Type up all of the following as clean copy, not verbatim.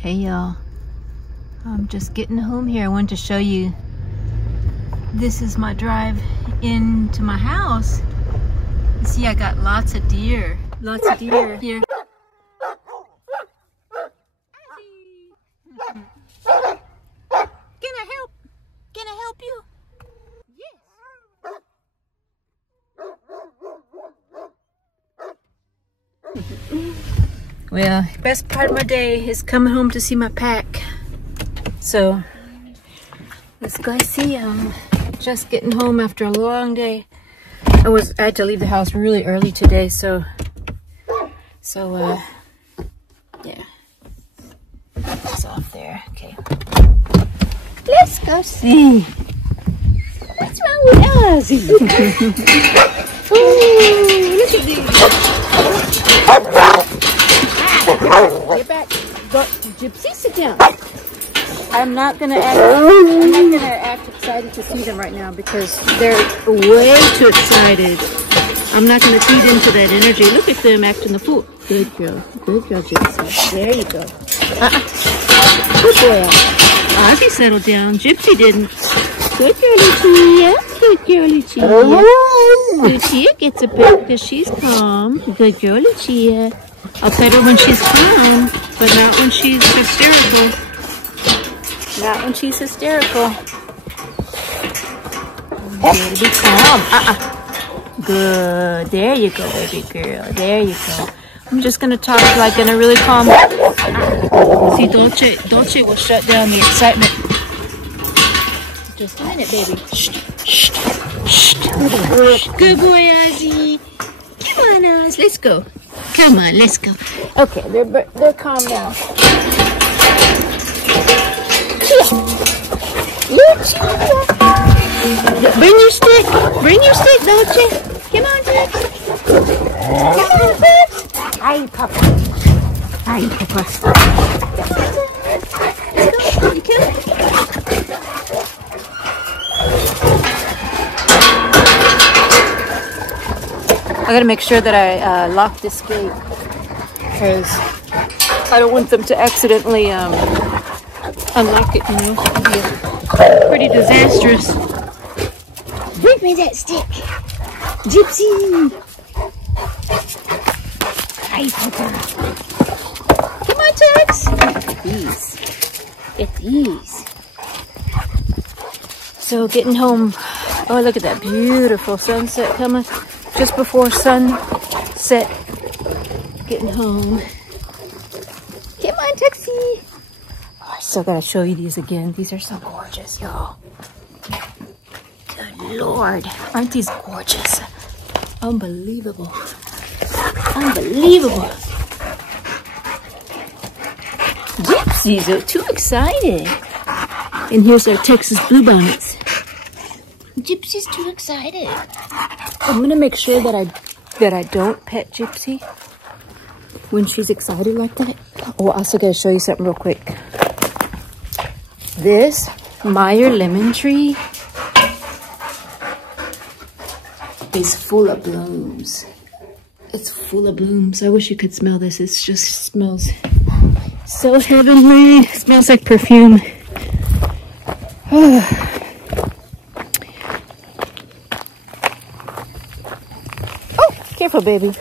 Hey y'all, I'm just getting home here. I wanted to show you, this is my drive into my house. You see, I got lots of deer here. Can I help you? Yes. Well, best part of my day is coming home to see my pack. So let's go see him. Just getting home after a long day. I had to leave the house really early today, so yeah. It's off there. Okay. Let's go see. What's wrong with Ozzy? Oh, look at these. Get back. Go, Gypsy, sit down. I'm not gonna act excited to see them right now because they're way too excited. I'm not gonna feed into that energy. Look at them acting the fool. Good girl, Gypsy. There you go. Good boy. Ozzy settled down. Gypsy didn't. Good girl, Lucia. Good girl, Lucia. Lucia gets a pet because she's calm. Good girl, Lucia. I'll pet her when she's calm, but not when she's hysterical. Not when she's hysterical. Better be calm. Good. There you go, baby girl. There you go. I'm just gonna talk like in a really calm way. See, Dolce will shut down the excitement. Just a minute, baby. Shh, shh, shh. Good boy, Ozzy. Come on, Oz. Let's go. Come on, let's go. Okay, they're calm now. Bring your stick. Bring your stick, Dolce. Come on, Tex. Come on, Tex. Hi, Papa. Hi, Papa. Let's go. You kill it. I gotta make sure that I lock this gate because I don't want them to accidentally unlock it, you know. It can be pretty disastrous. Bring me that stick, Gypsy. Hi, Papa. Come on, Tex. Get these. So getting home. Oh, look at that beautiful sunset coming. Just before sunset, getting home. Come on, Texie. Oh, I still gotta show you these again. These are so gorgeous, y'all. Good Lord, aren't these gorgeous? Unbelievable. Unbelievable. Gypsies are too excited. And here's our Texas bluebonnets. Gypsy's too excited. I'm gonna make sure that I don't pet Gypsy when she's excited like that. Oh, I also gotta show you something real quick. This Meyer lemon tree is full of blooms. It's full of blooms. I wish you could smell this. It just smells so heavenly. It smells like perfume. Careful, baby.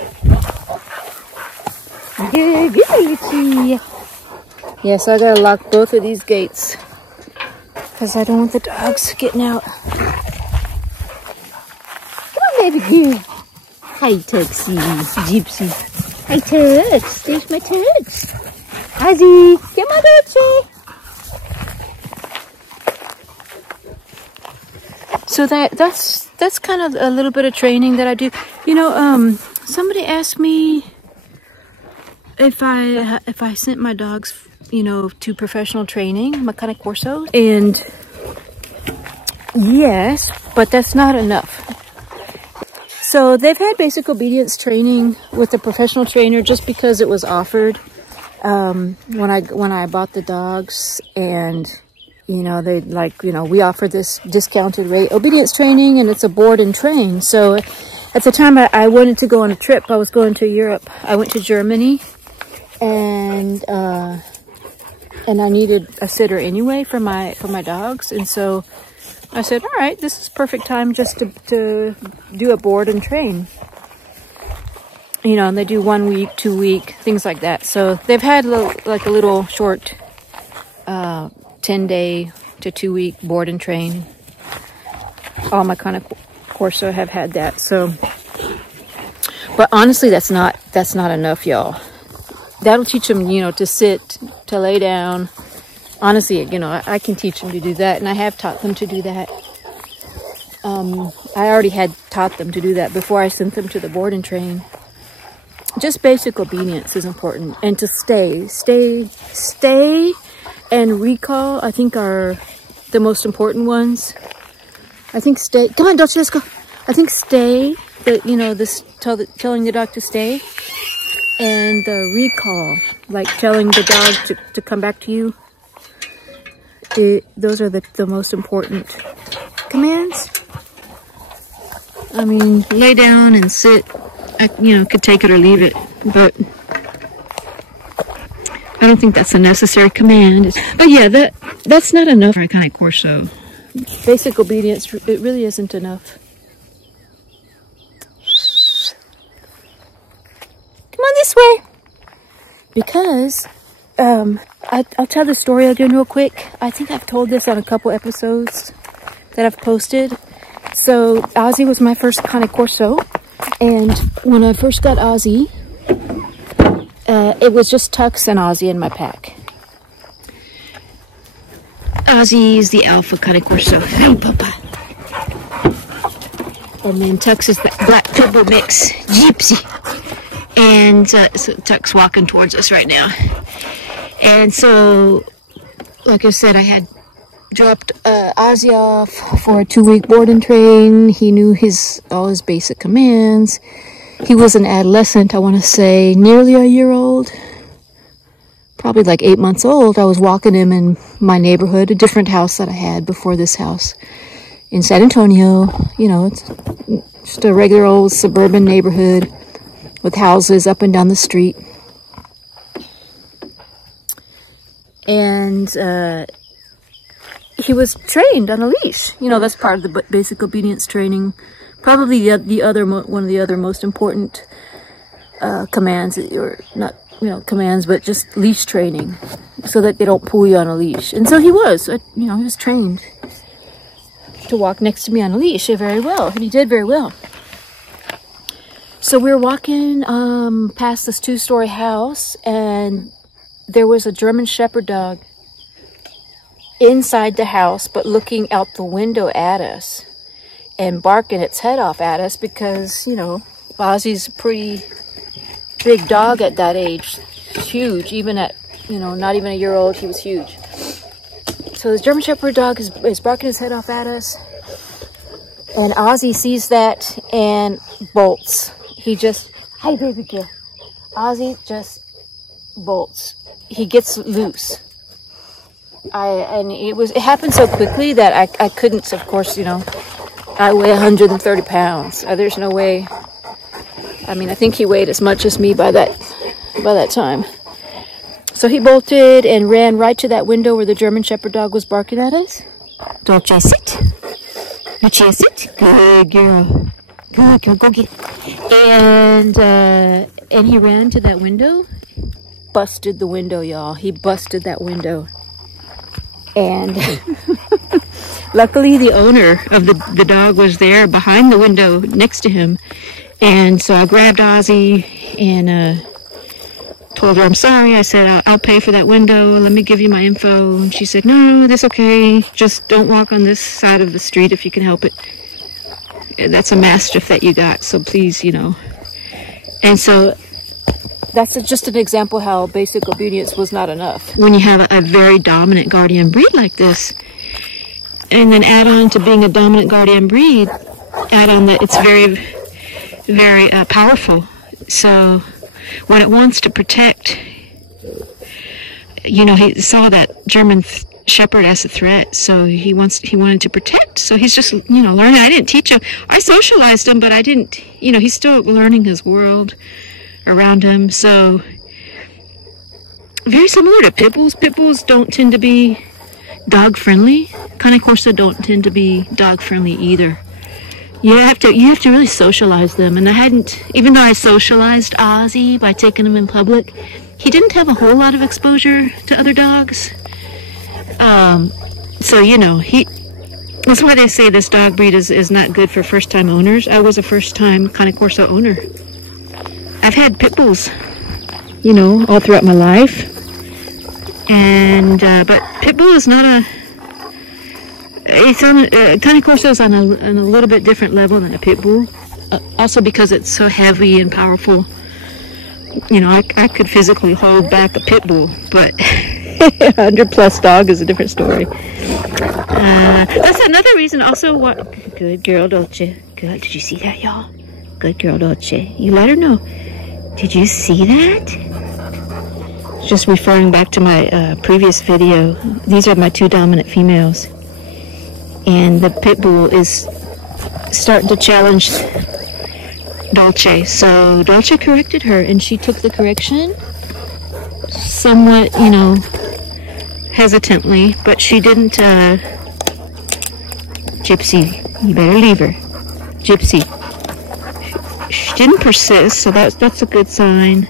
Good, Lucia. Yes, I gotta lock both of these gates because I don't want the dogs getting out. Come on, baby girl. Hi, Tuxie, Gypsy. Hi, Tux. There's my Tux. Ozzy, come on, Tuxie. So that's kind of a little bit of training that I do. You know, somebody asked me if I sent my dogs, you know, to professional training, Cane Corso, and yes, but that's not enough. So they've had basic obedience training with a professional trainer just because it was offered when I bought the dogs, and you know, they like, you know, we offer this discounted rate obedience training, and it's a board and train. So at the time I wanted to go on a trip. I was going to Europe. I went to Germany, and and I needed a sitter anyway for my dogs. And so I said, all right, this is perfect time just to do a board and train. You know, and they do 1 week, 2 week, things like that. So they've had like a little short 10-day to 2 week board and train. All my Cane Corso have had that. So, but honestly, that's not enough, y'all. That'll teach them, you know, to sit, to lay down. Honestly, you know, I can teach them to do that, and I have taught them to do that. I already had taught them to do that before I sent them to the board and train. Just basic obedience is important, and to stay, and recall, I think, are the most important ones. I think stay. Come on, Dutch, let's go. I think stay. You know, telling the dog to stay, and recall, like telling the dog to come back to you. Those are the most important commands. I mean, lay down and sit. You know, could take it or leave it, but I don't think that's a necessary command. But yeah, that's not enough for Cane Corso. Basic obedience, it really isn't enough. Come on this way, because I'll tell the story again real quick. I think I've told this on a couple episodes that I've posted. So Ozzy was my first Cane Corso. And when I first got Ozzy, it was just Tux and Ozzy in my pack. Ozzy is the alpha Cane Corso. Hey, Papa. And then Tux is the black turbo mix gypsy. And so Tux walking towards us right now. And so, like I said, I had dropped Ozzy off for a 2-week board and train. He knew all his basic commands. He was an adolescent, I want to say, nearly a year old. Probably like 8 months old. I was walking him in my neighborhood, a different house that I had before this house in San Antonio. You know, it's just a regular old suburban neighborhood with houses up and down the street. And he was trained on a leash. You know, that's part of the basic obedience training. Probably one of the other most important commands, or not, you know, commands, but just leash training, so that they don't pull you on a leash. And so he was, you know, he was trained to walk next to me on a leash very well, and he did very well. So we were walking past this 2-story house, and there was a German Shepherd dog inside the house, but looking out the window at us and barking its head off at us because, you know, Ozzy's a pretty big dog at that age. Huge, even at, you know, not even a year old, he was huge. So the German Shepherd dog is barking his head off at us, and Ozzy sees that and bolts. He just, hi baby girl. Ozzy just bolts. He gets loose. And it happened so quickly that I couldn't, of course, you know, I weigh 130 pounds. There's no way. I mean, I think he weighed as much as me by that time. So he bolted and ran right to that window where the German Shepherd dog was barking at us. Don't chase it. You chase it. Good girl. Good girl. Go get it. And he ran to that window. Busted the window, y'all. He busted that window. And luckily the owner of the dog was there behind the window next to him. And so I grabbed Ozzy and told her, I'm sorry. I said, I'll pay for that window. Let me give you my info. And she said, no, that's okay. Just don't walk on this side of the street if you can help it. That's a Mastiff that you got. So please, you know. And so that's just an example how basic obedience was not enough. When you have a very dominant guardian breed like this, and then add on to being a dominant guardian breed, add on that it's very, very powerful. So when it wants to protect, you know, he saw that German Shepherd as a threat, so he wanted to protect. So he's just, you know, learning. I didn't teach him. I socialized him, but I didn't, you know, he's still learning his world around him. So very similar to pit bulls. Pit bulls don't tend to be dog friendly. Cane Corso don't tend to be dog friendly either. You have to really socialize them. And I hadn't, even though I socialized Ozzy by taking him in public, he didn't have a whole lot of exposure to other dogs. So, you know, that's why they say this dog breed is not good for first-time owners. I was a first-time Cane Corso owner. I've had pit bulls, you know, all throughout my life. And, but pit bull is not a, it's on, Cane Corso is on a little bit different level than a pit bull. Also because it's so heavy and powerful. You know, I could physically hold back a pit bull, but 100+ dog is a different story. That's another reason also what, good girl, Dolce. Good, did you see that, y'all? Good girl, Dolce. You let her know. Did you see that? Just referring back to my previous video, these are my 2 dominant females. And the pit bull is starting to challenge Dolce. So Dolce corrected her, and she took the correction somewhat, you know, hesitantly, but she didn't, Gypsy, you better leave her. Gypsy. She didn't persist, so that's a good sign.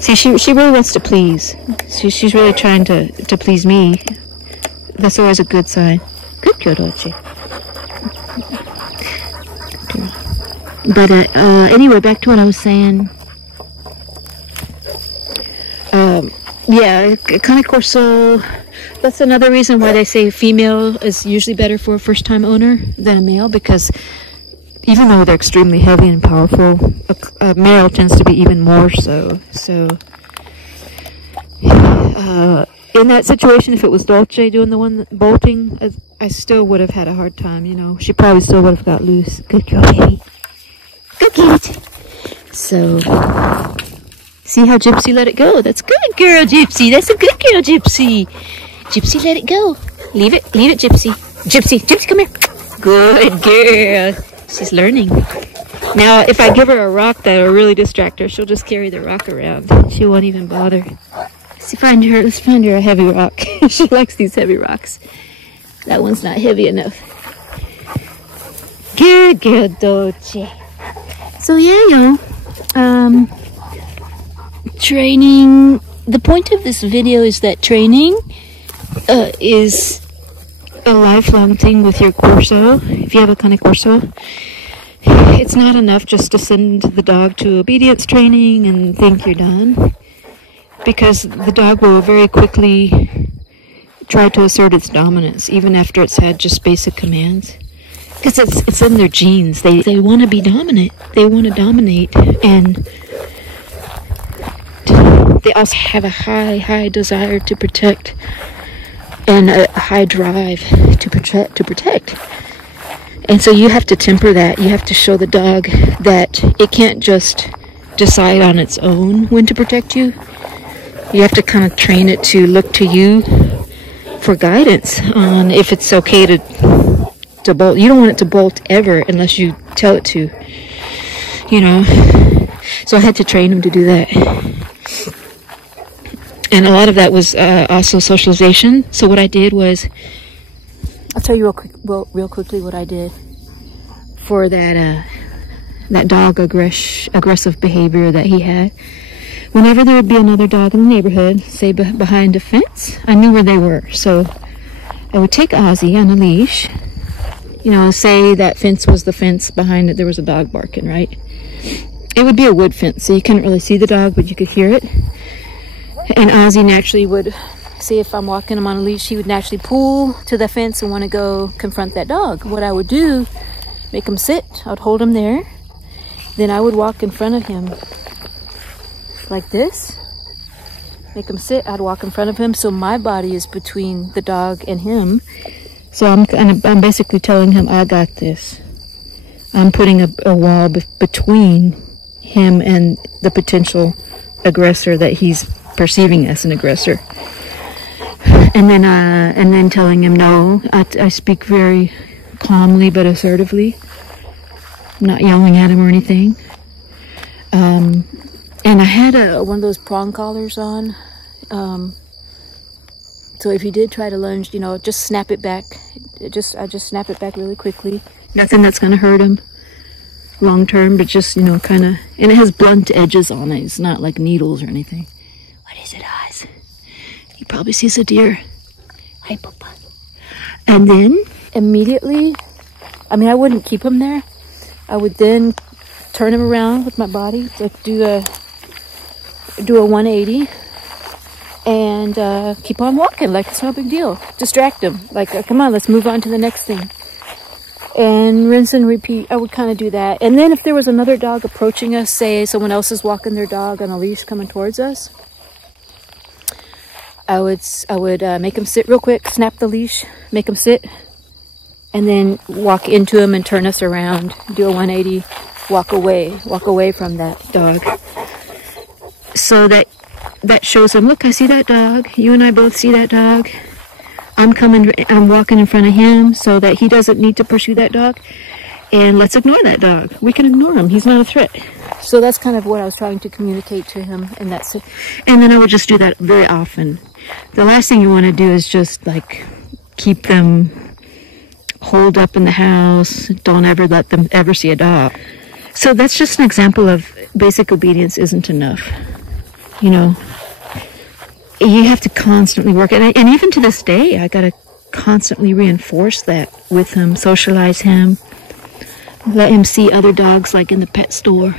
See, she really wants to please. She's really trying to please me. That's always a good sign. Good girl, Dolce. But anyway, back to what I was saying. Yeah, Cane Corso. That's another reason why they say female is usually better for a first-time owner than a male, because even though they're extremely heavy and powerful, a male tends to be even more so. So, in that situation, if it was Dolce doing the one bolting, I still would have had a hard time, you know. She probably still would have got loose. Good girl, baby. Good kid. So, see how Gypsy let it go? That's good girl, Gypsy. That's a good girl, Gypsy. Gypsy, let it go. Leave it, Gypsy. Gypsy, come here. Good girl. She's learning. Now, if I give her a rock that'll really distract her, she'll just carry the rock around. She won't even bother. Let's find her a heavy rock. She likes these heavy rocks. That one's not heavy enough. Good girl, Dolce. So yeah, y'all. Training. The point of this video is that training is a lifelong thing with your Corso. If you have a Cane Corso, it's not enough just to send the dog to obedience training and think you're done, because the dog will very quickly try to assert its dominance even after it's had just basic commands, because it's in their genes. They want to be dominant. They want to dominate, and they also have a high desire to protect, and a high drive to protect. And so you have to temper that. You have to show the dog that it can't just decide on its own when to protect you. You have to kind of train it to look to you for guidance on if it's okay to bolt. You don't want it to bolt ever unless you tell it to, you know. So I had to train him to do that. And a lot of that was also socialization. So what I did was, I'll tell you real quickly what I did for that dog aggressive behavior that he had. Whenever there would be another dog in the neighborhood, say behind a fence, I knew where they were. So I would take Ozzy on a leash. You know, say that fence was the fence behind it. There was a dog barking, right? It would be a wood fence, so you couldn't really see the dog, but you could hear it. And Ozzy naturally would, say if I'm walking him on a leash, he would naturally pull to the fence and want to go confront that dog. What I would do, make him sit. I'd hold him there. Then I would walk in front of him like this. Make him sit. I'd walk in front of him, so my body is between the dog and him. So I'm basically telling him, I got this. I'm putting a wall between him and the potential aggressor that he's perceiving as an aggressor. And then telling him, no, I speak very calmly but assertively. I'm not yelling at him or anything. And I had one of those prong collars on. So if he did try to lunge, you know, just snap it back. I just snap it back really quickly. Nothing that's going to hurt him long term, but just, you know, kind of, and it has blunt edges on it. It's not like needles or anything. What is it, Oz? He probably sees a deer. Hi, Papa. And then immediately, I mean, I wouldn't keep him there. I would then turn him around with my body, like do a 180, and keep on walking like it's no big deal. Distract him, like, come on, let's move on to the next thing. And rinse and repeat. I would kind of do that. And then if there was another dog approaching us, say someone else is walking their dog on a leash coming towards us, I would make him sit real quick, snap the leash, make him sit, and then walk into him and turn us around, do a 180, walk away from that dog. So that shows him, look, I see that dog. You and I both see that dog. I'm walking in front of him so that he doesn't need to pursue that dog. And let's ignore that dog. We can ignore him. He's not a threat. So that's kind of what I was trying to communicate to him. And then I would just do that very often. The last thing you want to do is just like keep them holed up in the house. Don't ever let them ever see a dog. So that's just an example of basic obedience isn't enough. You know, you have to constantly work it. And even to this day, I got to constantly reinforce that with him, socialize him, let him see other dogs like in the pet store.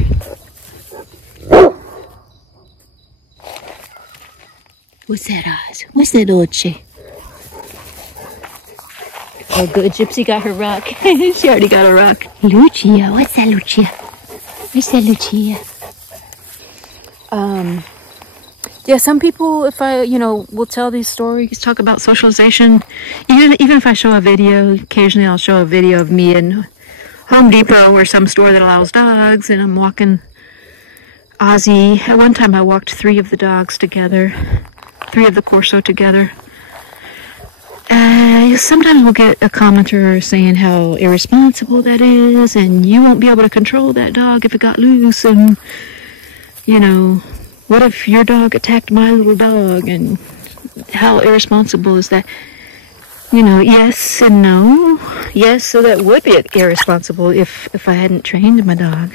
What's that, Oz? What's that, Oche? Oh, good. Gypsy got her rock. She already got a rock. Lucia. What's that, Lucia? What's that, Lucia? Yeah, some people, if I, you know, will tell these stories, talk about socialization. Even if I show a video, occasionally I'll show a video of me in Home Depot or some store that allows dogs, and I'm walking Ozzy. At one time I walked 3 of the dogs together, 3 of the Corso together. Sometimes we'll get a commenter saying how irresponsible that is, and you won't be able to control that dog if it got loose, and, you know, what if your dog attacked my little dog, and how irresponsible is that? You know, yes and no. Yes, so that would be irresponsible if I hadn't trained my dog.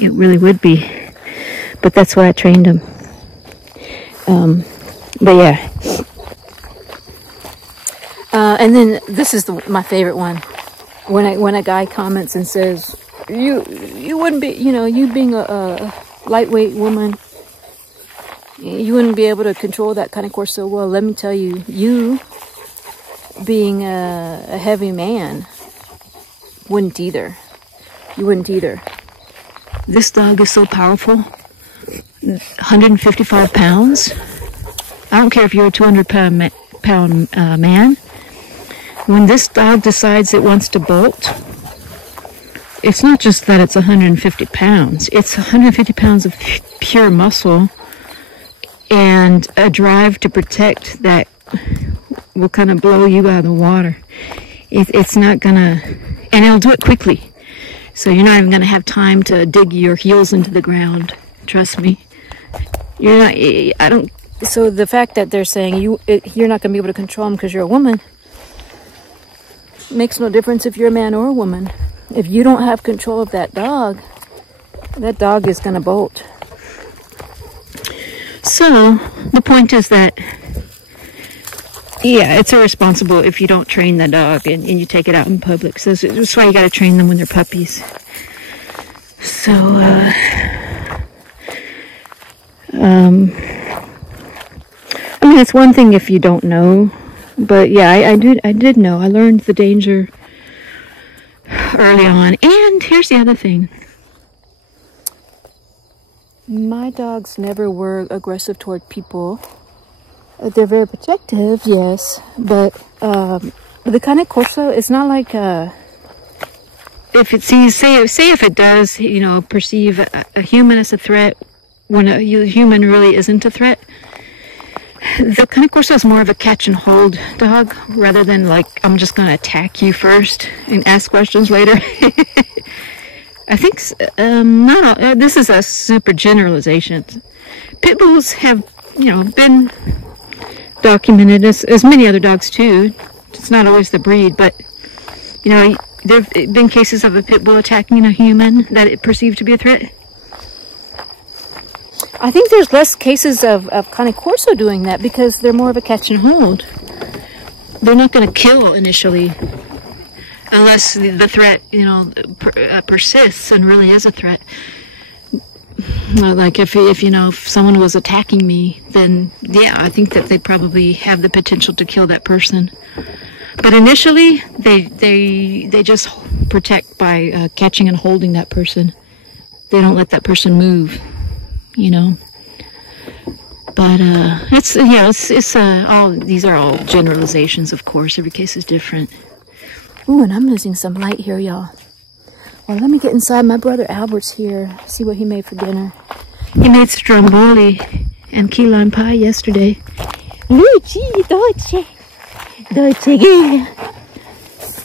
It really would be. But that's why I trained him. But yeah. And then this is my favorite one. When a guy comments and says, you wouldn't be, you know, you being a lightweight woman, you wouldn't be able to control that Cane Corso. Well, let me tell you, you being a heavy man wouldn't either. You wouldn't either. This dog is so powerful. 155 pounds. I don't care if you're a 200-pound man. When this dog decides it wants to bolt, it's not just that it's 150 pounds. It's 150 pounds of pure muscle and a drive to protect that will kind of blow you out of the water. It's not gonna, and it'll do it quickly. So you're not even gonna have time to dig your heels into the ground. Trust me. You're not, I don't, so the fact that they're saying you're not gonna be able to control them because you're a woman makes no difference if you're a man or a woman. If you don't have control of that dog is going to bolt. So, the point is that, yeah, it's irresponsible if you don't train the dog and you take it out in public. So, that's why you got to train them when they're puppies. So, I mean, it's one thing if you don't know. But, yeah, I did know. I learned the danger early on. And here's the other thing. My dogs never were aggressive toward people. They're very protective, yes. But the Cane Corso is not like if it sees, say if it does, you know, perceive a human as a threat when a human really isn't a threat. The Cane Corso is more of a catch and hold dog rather than like, I'm just going to attack you first and ask questions later. I think, not all, this is a super generalization. Pit bulls have, you know, been documented as many other dogs too. It's not always the breed, but, you know, there have been cases of a pit bull attacking a human that it perceived to be a threat. I think there's less cases of Cane Corso doing that because they're more of a catch and hold. They're not going to kill initially unless the threat, you know, persists and really is a threat. Like if you know, if someone was attacking me, then yeah, I think that they probably have the potential to kill that person. But initially, they just protect by catching and holding that person. They don't let that person move, you know. But it's all, these are all generalizations, of course. Every case is different. Ooh, and I'm losing some light here, y'all. Well, let me get inside. My brother Albert's here. See what he made for dinner. He made stromboli and key lime pie yesterday. Luigi, dolce. Dolce.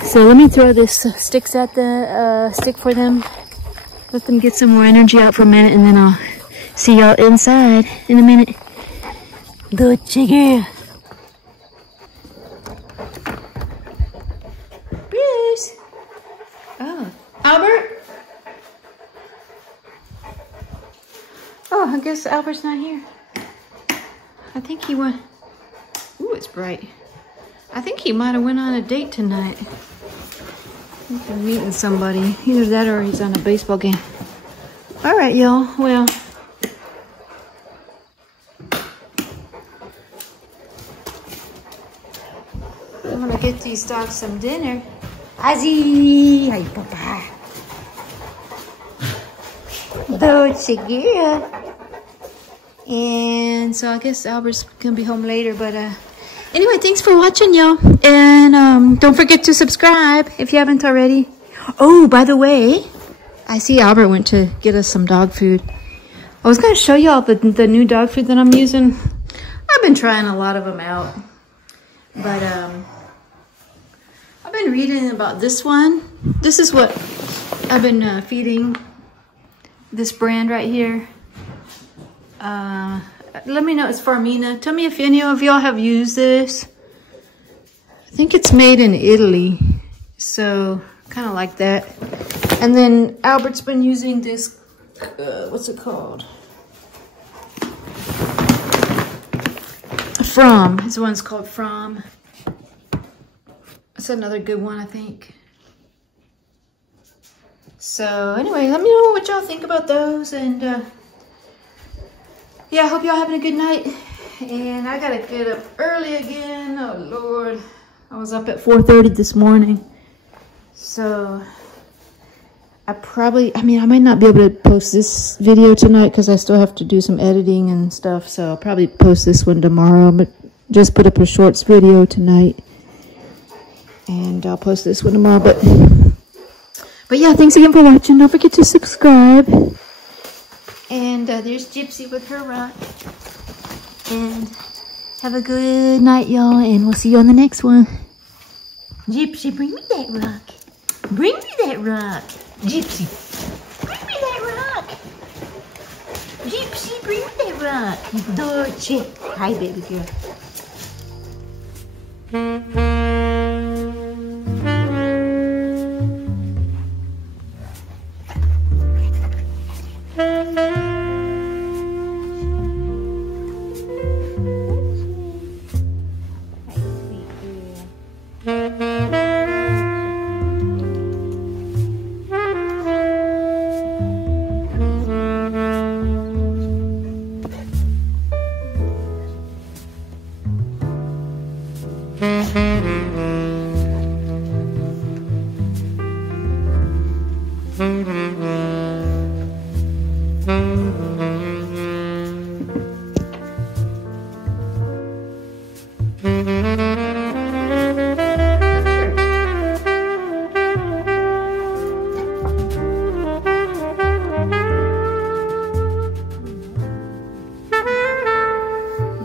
So let me throw this sticks at the stick for them. Let them get some more energy out for a minute, and then I'll see y'all inside in a minute. Dolce. Bruce. Oh, Albert. Oh, I guess Albert's not here. I think he went. Ooh, it's bright. I think he might have went on a date tonight. He's meeting somebody. Either that or he's on a baseball game. All right, y'all. Well, I'm gonna get these dogs some dinner. Ozzy! Hi, Papa. Dolce girl. And so I guess Albert's gonna be home later, but anyway, thanks for watching, y'all. And don't forget to subscribe if you haven't already. Oh, by the way, I see Albert went to get us some dog food. I was gonna show y'all the new dog food that I'm using. I've been trying a lot of them out, but I've been reading about this one. This is what I've been feeding this brand right here. Let me know. It's Farmina. Tell me if any of y'all have used this. I think it's made in Italy, so kind of like that. And then Albert's been using this, what's it called? From. This one's called From. That's another good one, I think. So anyway, let me know what y'all think about those, and yeah, I hope y'all having a good night. And I gotta get up early again. Oh Lord, I was up at 4:30 this morning. So I might not be able to post this video tonight because I still have to do some editing and stuff. So I'll probably post this one tomorrow, but just put up a shorts video tonight. And I'll post this one tomorrow. But yeah, thanks again for watching. Don't forget to subscribe. And there's Gypsy with her rock. And have a good night, y'all. And we'll see you on the next one. Gypsy, bring me that rock. Bring me that rock. Gypsy, bring me that rock. Gypsy, bring me that rock. Dolce. Hi, baby girl.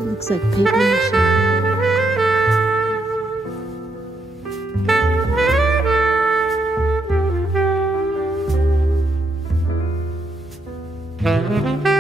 Looks like paper machine. Bye.